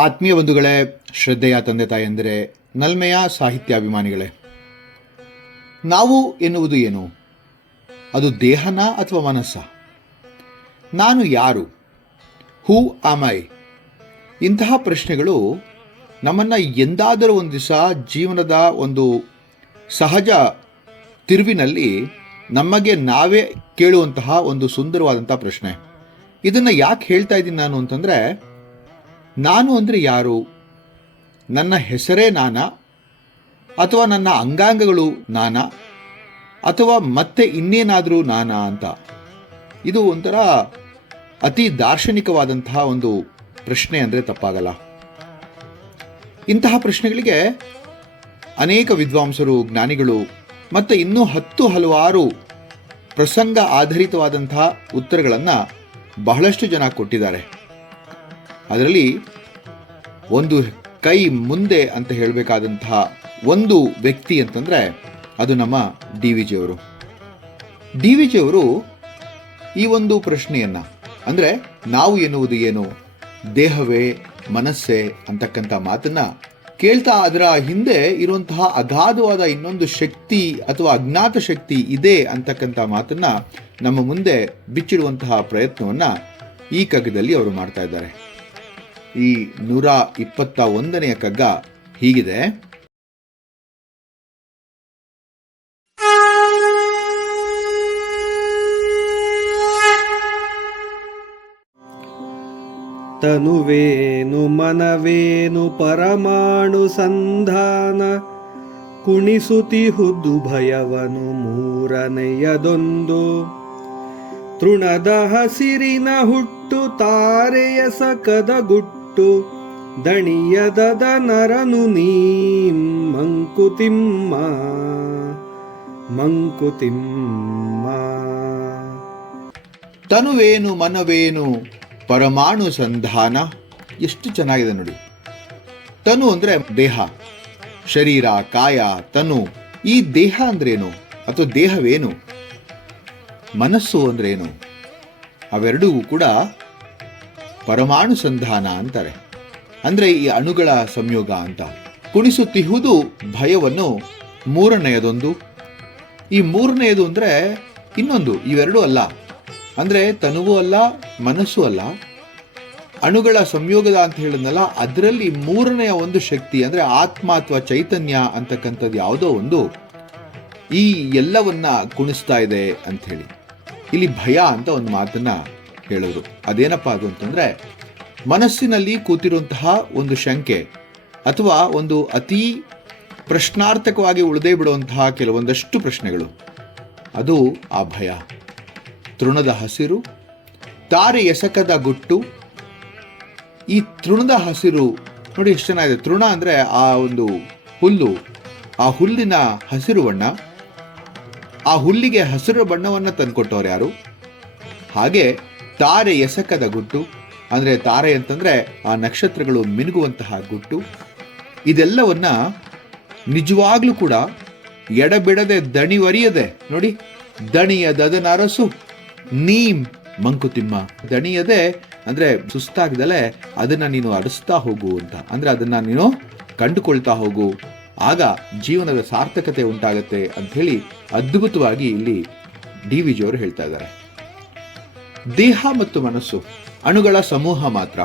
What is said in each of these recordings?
ಆತ್ಮೀಯ ಬಂಧುಗಳೇ, ಶ್ರದ್ಧೆಯ ತಂದೆ ತಾಯಂದಿರೇ, ನಲ್ಮೆಯ ಸಾಹಿತ್ಯಾಭಿಮಾನಿಗಳೇ, ನಾವು ಎನ್ನುವುದು ಏನು? ಅದು ದೇಹನ ಅಥವಾ ಮನಸ್ಸ? ನಾನು ಯಾರು? ಹೂ ಆಮ್ ಐ? ಇಂತಹ ಪ್ರಶ್ನೆಗಳು ನಮ್ಮನ್ನು ಎಂದಾದರೂ ಒಂದು ದಿವಸ ಜೀವನದ ಒಂದು ಸಹಜ ತಿರುವಿನಲ್ಲಿ ನಮಗೆ ನಾವೇ ಕೇಳುವಂತಹ ಒಂದು ಸುಂದರವಾದಂಥ ಪ್ರಶ್ನೆ. ಇದನ್ನು ಯಾಕೆ ಹೇಳ್ತಾ ಇದ್ದೀನಿ ನಾನು ಅಂತಂದರೆ, ನಾನು ಅಂದರೆ ಯಾರು? ನನ್ನ ಹೆಸರೇ ನಾನಾ, ಅಥವಾ ನನ್ನ ಅಂಗಾಂಗಗಳು ನಾನಾ, ಅಥವಾ ಮತ್ತೆ ಇನ್ನೇನಾದರೂ ನಾನಾ ಅಂತ. ಇದು ಒಂಥರ ಅತಿ ದಾರ್ಶನಿಕವಾದಂತಹ ಒಂದು ಪ್ರಶ್ನೆ ಅಂದರೆ ತಪ್ಪಾಗಲ್ಲ. ಇಂತಹ ಪ್ರಶ್ನೆಗಳಿಗೆ ಅನೇಕ ವಿದ್ವಾಂಸರು, ಜ್ಞಾನಿಗಳು ಮತ್ತು ಇನ್ನೂ ಹಲವಾರು ಪ್ರಸಂಗ ಆಧಾರಿತವಾದಂತಹ ಉತ್ತರಗಳನ್ನು ಬಹಳಷ್ಟು ಜನ ಕೊಟ್ಟಿದ್ದಾರೆ. ಅದರಲ್ಲಿ ಒಂದು ಕೈ ಮುಂದೆ ಅಂತ ಹೇಳಬೇಕಾದಂತಹ ಒಂದು ವ್ಯಕ್ತಿ ಅಂತಂದರೆ ಅದು ನಮ್ಮ ಡಿ ವಿ ಜಿಯವರು. ಡಿ ವಿ ಜಿಯವರು ಈ ಒಂದು ಪ್ರಶ್ನೆಯನ್ನು, ಅಂದರೆ ನಾವು ಎನ್ನುವುದು ಏನು, ದೇಹವೇ ಮನಸ್ಸೇ ಅಂತಕ್ಕಂಥ ಮಾತನ್ನು ಕೇಳ್ತಾ ಅದರ ಹಿಂದೆ ಇರುವಂತಹ ಅಗಾಧವಾದ ಇನ್ನೊಂದು ಶಕ್ತಿ ಅಥವಾ ಅಜ್ಞಾತ ಶಕ್ತಿ ಇದೆ ಅಂತಕ್ಕಂಥ ಮಾತನ್ನು ನಮ್ಮ ಮುಂದೆ ಬಿಚ್ಚಿಡುವಂತಹ ಪ್ರಯತ್ನವನ್ನು ಈ ಕಗ್ಗದಲ್ಲಿ ಅವರು ಮಾಡ್ತಾ ಇದ್ದಾರೆ. ಈ 121ನೇ ಕಗ್ಗ ಹೀಗಿದೆ. ತನುವೇನು ಮನವೇನು ಪರಮಾಣು ಸಂಧಾನ, ಕುಣಿಸುತಿಹುದು ಭಯವನು ಮೂರನೆಯದೊಂದು. ತೃಣದ ಹಸಿರಿನ ಹುಟ್ಟು ತಾರೆಯ ಸಕದ ಗುಟ್ಟು, ದಣಿಯದದ ನರನು ನೀ ಮಂಕುತಿಮ್ಮ ಮಂಕುತಿಮ್ಮ. ತನುವೇನು ಮನವೇನು ಪರಮಾಣು ಸಂಧಾನ. ಎಷ್ಟು ಚೆನ್ನಾಗಿದೆ ನೋಡಿ. ತನು ಅಂದರೆ ದೇಹ, ಶರೀರ, ಕಾಯ, ತನು. ಈ ದೇಹ ಅಂದ್ರೇನು ಅಥವಾ ದೇಹವೇನು? ಮನಸ್ಸು ಅಂದ್ರೇನು? ಅವೆರಡೂ ಕೂಡ ಪರಮಾಣು ಸಂಧಾನ ಅಂತಾರೆ. ಅಂದರೆ ಈ ಅಣುಗಳ ಸಂಯೋಗ ಅಂತ. ಕುಣಿಸುತ್ತಿಹುದು ಭಯವನ್ನು ಮೂರನೆಯದೊಂದು. ಈ ಮೂರನೆಯದು ಅಂದರೆ ಇನ್ನೊಂದು, ಇವೆರಡೂ ಅಲ್ಲ. ಅಂದರೆ ತನುವೂ ಅಲ್ಲ, ಮನಸ್ಸು ಅಲ್ಲ, ಅಣುಗಳ ಸಂಯೋಗದ ಅಂತ ಹೇಳಿದ್ನಲ್ಲ, ಅದರಲ್ಲಿ ಮೂರನೆಯ ಒಂದು ಶಕ್ತಿ ಅಂದರೆ ಆತ್ಮ ಅಥವಾ ಚೈತನ್ಯ ಅಂತಕ್ಕಂಥದ್ದು ಯಾವುದೋ ಒಂದು ಈ ಎಲ್ಲವನ್ನ ಕುಣಿಸ್ತಾ ಇದೆ ಅಂಥೇಳಿ. ಇಲ್ಲಿ ಭಯ ಅಂತ ಒಂದು ಮಾತನ್ನ ಹೇಳಿದ್ರು. ಅದೇನಪ್ಪ ಅದು ಅಂತಂದರೆ, ಮನಸ್ಸಿನಲ್ಲಿ ಕೂತಿರುವಂತಹ ಒಂದು ಶಂಕೆ ಅಥವಾ ಒಂದು ಅತೀ ಪ್ರಶ್ನಾರ್ಥಕವಾಗಿ ಉಳಿದೇ ಬಿಡುವಂತಹ ಕೆಲವೊಂದಷ್ಟು ಪ್ರಶ್ನೆಗಳು, ಅದು ಆ ಭಯ. ತೃಣದ ಹಸಿರು, ತಾರೆ ಎಸಕದ ಗುಟ್ಟು. ಈ ತೃಣದ ಹಸಿರು ನೋಡಿ ಎಷ್ಟು ಚೆನ್ನಾಗಿದೆ. ತೃಣ ಅಂದರೆ ಆ ಒಂದು ಹುಲ್ಲು, ಆ ಹುಲ್ಲಿನ ಹಸಿರು ಬಣ್ಣ. ಆ ಹುಲ್ಲಿಗೆ ಹಸಿರು ಬಣ್ಣವನ್ನು ತಂದುಕೊಟ್ಟವ್ರು ಯಾರು? ಹಾಗೆ ತಾರೆ ಎಸಕದ ಗುಟ್ಟು ಅಂದರೆ ತಾರೆ ಅಂತಂದರೆ ಆ ನಕ್ಷತ್ರಗಳು ಮಿನುಗುವಂತಹ ಗುಟ್ಟು. ಇದೆಲ್ಲವನ್ನ ನಿಜವಾಗ್ಲೂ ಕೂಡ ಎಡಬಿಡದೆ ದಣಿವರಿಯದೆ ನೋಡಿ, ದಣಿಯದನರಸು ನೀಂ ಮಂಕುತಿಮ್ಮ. ದಣಿಯದೆ ಅಂದರೆ ಸುಸ್ತಾಗ್ದಲೆ ಅದನ್ನು ನೀನು ಅರಸ್ತಾ ಹೋಗು ಅಂತ, ಅಂದರೆ ಅದನ್ನು ನೀನು ಕಂಡುಕೊಳ್ತಾ ಹೋಗು, ಆಗ ಜೀವನದ ಸಾರ್ಥಕತೆ ಉಂಟಾಗತ್ತೆ ಅಂಥೇಳಿ ಅದ್ಭುತವಾಗಿ ಇಲ್ಲಿ ಡಿ ವಿ ಜಿಯವರು ಹೇಳ್ತಾ ಇದ್ದಾರೆ. ದೇಹ ಮತ್ತು ಮನಸ್ಸು ಅಣುಗಳ ಸಮೂಹ ಮಾತ್ರ,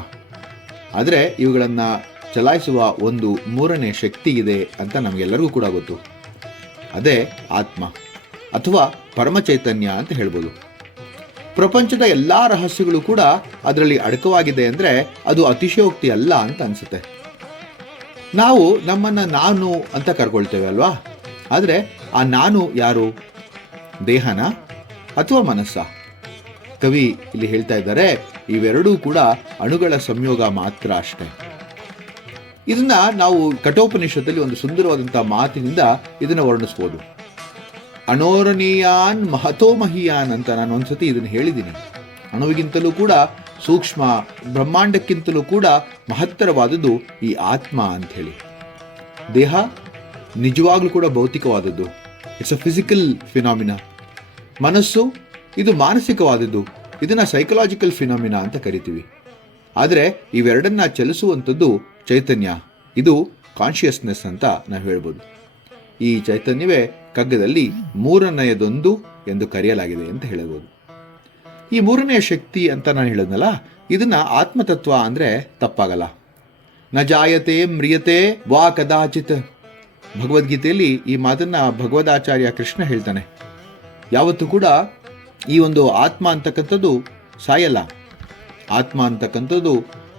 ಆದರೆ ಇವುಗಳನ್ನು ಚಲಾಯಿಸುವ ಒಂದು ಮೂರನೇ ಶಕ್ತಿ ಇದೆ ಅಂತ ನಮಗೆಲ್ಲರಿಗೂ ಕೂಡ ಗೊತ್ತು. ಅದೇ ಆತ್ಮ ಅಥವಾ ಪರಮಚೈತನ್ಯ ಅಂತ ಹೇಳ್ಬೋದು. ಪ್ರಪಂಚದ ಎಲ್ಲ ರಹಸ್ಯಗಳು ಕೂಡ ಅದರಲ್ಲಿ ಅಡಕವಾಗಿದೆ ಅಂದರೆ ಅದು ಅತಿಶಯೋಕ್ತಿ ಅಲ್ಲ ಅಂತ ಅನಿಸುತ್ತೆ. ನಾವು ನಮ್ಮನ್ನು ನಾನು ಅಂತ ಕರ್ಕೊಳ್ತೇವೆ ಅಲ್ವಾ? ಆದರೆ ಆ ನಾನು ಯಾರು? ದೇಹನ ಅಥವಾ ಮನಸ್ಸ? ಕವಿ ಇಲ್ಲಿ ಹೇಳ್ತಾ ಇದ್ದಾರೆ, ಇವೆರಡೂ ಕೂಡ ಅಣುಗಳ ಸಂಯೋಗ ಮಾತ್ರ ಅಷ್ಟೇ. ಇದನ್ನ ನಾವು ಕಠೋಪನಿಷತ್ತಲ್ಲಿ ಒಂದು ಸುಂದರವಾದಂಥ ಮಾತಿನಿಂದ ಇದನ್ನು ವರ್ಣಿಸ್ಬೋದು. ಅಣೋರಣೀಯಾನ್ ಮಹತೋ ಮಹಿಯಾನ್ ಅಂತ ನಾನು ಒಂದ್ಸತಿ ಇದನ್ನು ಹೇಳಿದ್ದೀನಿ. ಅಣುವಿಗಿಂತಲೂ ಕೂಡ ಸೂಕ್ಷ್ಮ, ಬ್ರಹ್ಮಾಂಡಕ್ಕಿಂತಲೂ ಕೂಡ ಮಹತ್ತರವಾದದ್ದು ಈ ಆತ್ಮ ಅಂಥೇಳಿ. ದೇಹ ನಿಜವಾಗ್ಲೂ ಕೂಡ ಭೌತಿಕವಾದದ್ದು, ಇಟ್ಸ್ ಅ ಫಿಸಿಕಲ್ ಫಿನಾಮಿನಾ. ಮನಸ್ಸು ಇದು ಮಾನಸಿಕವಾದದ್ದು, ಇದನ್ನು ಸೈಕಲಾಜಿಕಲ್ ಫಿನಾಮಿನಾ ಅಂತ ಕರಿತೀವಿ. ಆದರೆ ಇವೆರಡನ್ನ ಚಲಿಸುವಂಥದ್ದು ಚೈತನ್ಯ. ಇದು ಕಾನ್ಷಿಯಸ್ನೆಸ್ ಅಂತ ನಾವು ಹೇಳ್ಬೋದು. ಈ ಚೈತನ್ಯವೇ ಕಗ್ಗದಲ್ಲಿ ಮೂರನೆಯದೊಂದು ಎಂದು ಕರೆಯಲಾಗಿದೆ ಅಂತ ಹೇಳಬಹುದು. ಈ ಮೂರನೆಯ ಶಕ್ತಿ ಅಂತ ನಾನು ಹೇಳಿದ್ನಲ್ಲ, ಇದನ್ನ ಆತ್ಮತತ್ವ ಅಂದರೆ ತಪ್ಪಾಗಲ್ಲ. ನ ಜಾಯತೆ ಮ್ರಿಯತೆ ವಾ ಕದಾಚಿತ್. ಭಗವದ್ಗೀತೆಯಲ್ಲಿ ಈ ಮಾತನ್ನ ಭಗವದಾಚಾರ್ಯ ಕೃಷ್ಣ ಹೇಳ್ತಾನೆ. ಯಾವತ್ತೂ ಕೂಡ ಈ ಒಂದು ಆತ್ಮ ಅಂತಕ್ಕಂಥದ್ದು ಸಾಯಲ್ಲ. ಆತ್ಮ ಅಂತಕ್ಕಂಥದ್ದು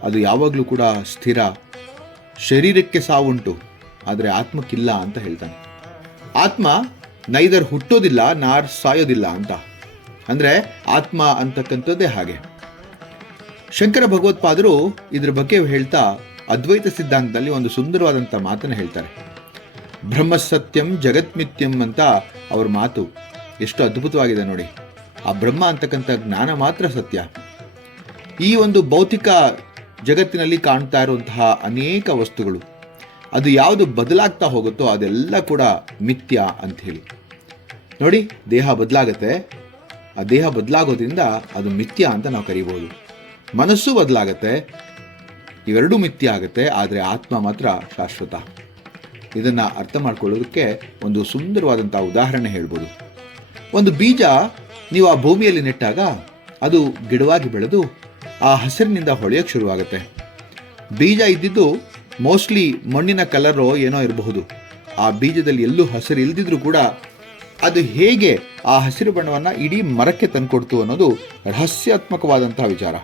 ಅದು ಯಾವಾಗಲೂ ಕೂಡ ಸ್ಥಿರ. ಶರೀರಕ್ಕೆ ಸಾವುಂಟು, ಆದರೆ ಆತ್ಮಕ್ಕಿಲ್ಲ ಅಂತ ಹೇಳ್ತಾನೆ. ಆತ್ಮ ನೈದರ್ ಹುಟ್ಟೋದಿಲ್ಲ ನಾರ್ ಸಾಯೋದಿಲ್ಲ ಅಂತ. ಅಂದರೆ ಆತ್ಮ ಅಂತಕ್ಕಂಥದ್ದೇ ಹಾಗೆ. ಶಂಕರ ಭಗವತ್ಪಾದರು ಇದ್ರ ಬಗ್ಗೆ ಹೇಳ್ತಾ ಅದ್ವೈತ ಸಿದ್ಧಾಂತದಲ್ಲಿ ಒಂದು ಸುಂದರವಾದಂಥ ಮಾತನ್ನು ಹೇಳ್ತಾರೆ. ಬ್ರಹ್ಮಸತ್ಯಂ ಜಗತ್ಮಿತ್ಯಂ ಅಂತ ಅವ್ರ ಮಾತು ಎಷ್ಟು ಅದ್ಭುತವಾಗಿದೆ ನೋಡಿ. ಆ ಬ್ರಹ್ಮ ಅಂತಕ್ಕಂಥ ಜ್ಞಾನ ಮಾತ್ರ ಸತ್ಯ. ಈ ಒಂದು ಭೌತಿಕ ಜಗತ್ತಿನಲ್ಲಿ ಕಾಣ್ತಾ ಇರುವಂತಹ ಅನೇಕ ವಸ್ತುಗಳು, ಅದು ಯಾವುದು ಬದಲಾಗ್ತಾ ಹೋಗುತ್ತೋ ಅದೆಲ್ಲ ಕೂಡ ಮಿಥ್ಯ ಅಂತ ಹೇಳಿ ನೋಡಿ. ದೇಹ ಬದಲಾಗತ್ತೆ, ಆ ದೇಹ ಬದಲಾಗೋದ್ರಿಂದ ಅದು ಮಿಥ್ಯ ಅಂತ ನಾವು ಕರಿಬಹುದು. ಮನಸ್ಸು ಬದಲಾಗತ್ತೆ, ಇವೆರಡೂ ಮಿಥ್ಯ ಆಗುತ್ತೆ, ಆದರೆ ಆತ್ಮ ಮಾತ್ರ ಶಾಶ್ವತ. ಇದನ್ನ ಅರ್ಥ ಮಾಡ್ಕೊಳ್ಳೋದಕ್ಕೆ ಒಂದು ಸುಂದರವಾದಂಥ ಉದಾಹರಣೆ ಹೇಳ್ಬೋದು. ಒಂದು ಬೀಜ ನೀವು ಆ ಭೂಮಿಯಲ್ಲಿ ನೆಟ್ಟಾಗ ಅದು ಗಿಡವಾಗಿ ಬೆಳೆದು ಆ ಹಸಿರಿನಿಂದ ಹೊಳೆಯೋಕ್ಕೆ ಶುರುವಾಗುತ್ತೆ. ಬೀಜ ಇದ್ದಿದ್ದು ಮೋಸ್ಟ್ಲಿ ಮಣ್ಣಿನ ಕಲರೋ ಏನೋ ಇರಬಹುದು. ಆ ಬೀಜದಲ್ಲಿ ಎಲ್ಲೂ ಹಸಿರು ಇಲ್ದಿದ್ರೂ ಕೂಡ ಅದು ಹೇಗೆ ಆ ಹಸಿರು ಬಣ್ಣವನ್ನು ಇಡೀ ಮರಕ್ಕೆ ತಂದುಕೊಡ್ತು ಅನ್ನೋದು ರಹಸ್ಯಾತ್ಮಕವಾದಂತಹ ವಿಚಾರ.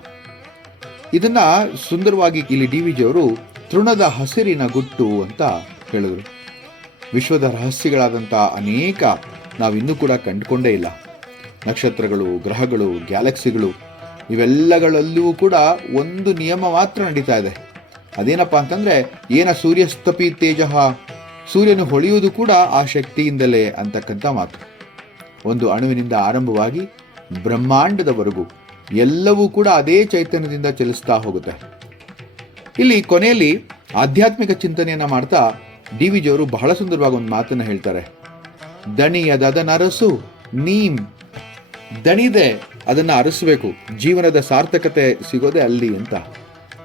ಇದನ್ನ ಸುಂದರವಾಗಿ ಇಲ್ಲಿ ಡಿ ವಿ ಜಿಯವರು ತೃಣದ ಹಸಿರಿನ ಗುಟ್ಟು ಅಂತ ಹೇಳಿದ್ರು. ವಿಶ್ವದ ರಹಸ್ಯಗಳಾದಂಥ ಅನೇಕ ನಾವಿನ್ನೂ ಕೂಡ ಕಂಡುಕೊಂಡೇ ಇಲ್ಲ. ನಕ್ಷತ್ರಗಳು, ಗ್ರಹಗಳು, ಗ್ಯಾಲಕ್ಸಿಗಳು, ಇವೆಲ್ಲಗಳಲ್ಲೂ ಕೂಡ ಒಂದು ನಿಯಮ ಮಾತ್ರ ನಡೀತಾ ಇದೆ. ಅದೇನಪ್ಪ ಅಂತಂದರೆ ಏನ ಸೂರ್ಯಸ್ತಪಿ ತೇಜ, ಸೂರ್ಯನು ಹೊಳೆಯುವುದು ಕೂಡ ಆ ಶಕ್ತಿಯಿಂದಲೇ ಅಂತಕ್ಕಂಥ ಮಾತು. ಒಂದು ಅಣುವಿನಿಂದ ಆರಂಭವಾಗಿ ಬ್ರಹ್ಮಾಂಡದವರೆಗೂ ಎಲ್ಲವೂ ಕೂಡ ಅದೇ ಚೈತನ್ಯದಿಂದ ಚಲಿಸ್ತಾ ಹೋಗುತ್ತೆ. ಇಲ್ಲಿ ಕೊನೆಯಲ್ಲಿ ಆಧ್ಯಾತ್ಮಿಕ ಚಿಂತನೆಯನ್ನು ಮಾಡ್ತಾ ಡಿ ವಿ ಜಿಯವರು ಬಹಳ ಸುಂದರವಾಗಿ ಒಂದು ಮಾತನ್ನು ಹೇಳ್ತಾರೆ. ದಣಿಯದನರಸು ನೀಂ. ದಣಿದೆ ಅದನ್ನು ಅರಸಬೇಕು, ಜೀವನದ ಸಾರ್ಥಕತೆ ಸಿಗೋದೆ ಅಲ್ಲಿ ಅಂತ.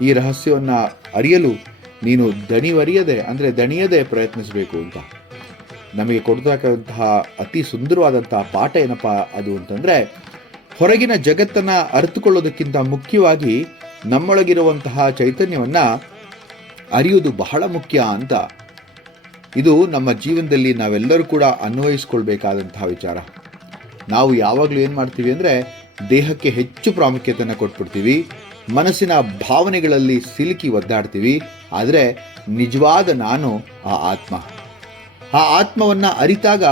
ಈ ರಹಸ್ಯವನ್ನು ಅರಿಯಲು ನೀನು ದಣಿವರಿಯದೆ ಅಂದರೆ ದಣಿಯದೆ ಪ್ರಯತ್ನಿಸಬೇಕು ಅಂತ ನಮಗೆ ಕೊಡ್ತಕ್ಕಂತಹ ಅತಿ ಸುಂದರವಾದಂತಹ ಪಾಠ ಏನಪ್ಪ ಅದು ಅಂತಂದರೆ, ಹೊರಗಿನ ಜಗತ್ತನ್ನು ಅರಿತುಕೊಳ್ಳೋದಕ್ಕಿಂತ ಮುಖ್ಯವಾಗಿ ನಮ್ಮೊಳಗಿರುವಂತಹ ಚೈತನ್ಯವನ್ನು ಅರಿಯುವುದು ಬಹಳ ಮುಖ್ಯ ಅಂತ. ಇದು ನಮ್ಮ ಜೀವನದಲ್ಲಿ ನಾವೆಲ್ಲರೂ ಕೂಡ ಅನ್ವಯಿಸ್ಕೊಳ್ಬೇಕಾದಂತಹ ವಿಚಾರ. ನಾವು ಯಾವಾಗಲೂ ಏನು ಮಾಡ್ತೀವಿ ಅಂದರೆ ದೇಹಕ್ಕೆ ಹೆಚ್ಚು ಪ್ರಾಮುಖ್ಯತೆಯನ್ನು ಕೊಟ್ಬಿಡ್ತೀವಿ, ಮನಸ್ಸಿನ ಭಾವನೆಗಳಲ್ಲಿ ಸಿಲುಕಿ ಒದ್ದಾಡ್ತೀವಿ. ಆದರೆ ನಿಜವಾದ ನಾನು ಆ ಆತ್ಮ. ಆ ಆತ್ಮವನ್ನು ಅರಿತಾಗ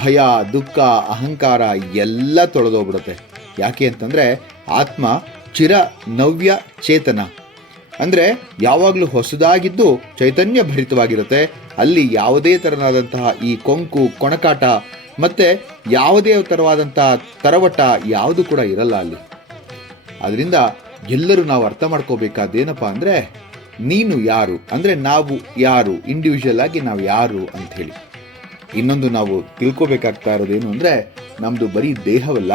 ಭಯ, ದುಃಖ, ಅಹಂಕಾರ ಎಲ್ಲ ತೊಳೆದೋಗ್ಬಿಡುತ್ತೆ. ಯಾಕೆ ಅಂತಂದರೆ ಆತ್ಮ ಚಿರ ನವ್ಯ ಚೇತನ, ಅಂದರೆ ಯಾವಾಗಲೂ ಹೊಸದಾಗಿದ್ದು ಚೈತನ್ಯ ಭರಿತವಾಗಿರುತ್ತೆ. ಅಲ್ಲಿ ಯಾವುದೇ ಥರನಾದಂತಹ ಈ ಕೊಂಕು, ಕೊಣಕಾಟ ಮತ್ತು ಯಾವುದೇ ಥರವಾದಂತಹ ತರವಟ ಯಾವುದು ಕೂಡ ಇರಲ್ಲ ಅಲ್ಲಿ. ಅದರಿಂದ ಎಲ್ಲರೂ ನಾವು ಅರ್ಥ ಮಾಡ್ಕೋಬೇಕಾದೇನಪ್ಪ ಅಂದರೆ ನೀನು ಯಾರು, ಅಂದರೆ ನಾವು ಯಾರು, ಇಂಡಿವಿಜುವಲ್ ಆಗಿ ನಾವು ಯಾರು ಅಂಥೇಳಿ. ಇನ್ನೊಂದು ನಾವು ತಿಳ್ಕೊಬೇಕಾಗ್ತಾ ಇರೋದೇನು ಅಂದರೆ ನಮ್ಮದು ಬರೀ ದೇಹವಲ್ಲ,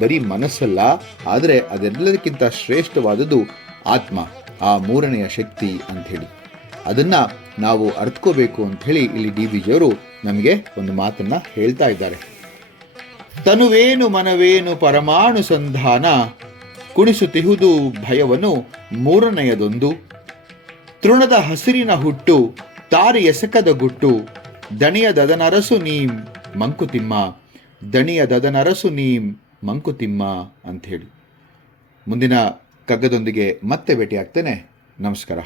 ಬರೀ ಮನಸ್ಸಲ್ಲ, ಆದರೆ ಅದೆಲ್ಲದಕ್ಕಿಂತ ಶ್ರೇಷ್ಠವಾದದ್ದು ಆತ್ಮ, ಆ ಮೂರನೆಯ ಶಕ್ತಿ ಅಂಥೇಳಿ. ಅದನ್ನು ನಾವು ಅರ್ಥಕೋಬೇಕು ಅಂಥೇಳಿ ಇಲ್ಲಿ ಡಿ ವಿ ಜಿಯವರು ನಮಗೆ ಒಂದು ಮಾತನ್ನು ಹೇಳ್ತಾ ಇದ್ದಾರೆ. ತನುವೇನು ಮನವೇನು ಪರಮಾಣು ಸಂಧಾನ, ಕುಣಿಸುತ್ತಿಹುದು ಭಯವನ್ನು ಮೂರನೆಯದೊಂದು. ತೃಣದ ಹಸಿರಿನ ಹುಟ್ಟು ತಾರೆ ಎಸಕದ ಗುಟ್ಟು, ದಣಿಯದನರಸು ನೀಂ ಮಂಕುತಿಮ್ಮ. ದಣಿಯದನರಸು ನೀಂ ಮಂಕುತಿಮ್ಮ ಅಂಥೇಳಿ. ಮುಂದಿನ ಕಗ್ಗದೊಂದಿಗೆ ಮತ್ತೆ ಭೇಟಿಯಾಗ್ತೇನೆ. ನಮಸ್ಕಾರ.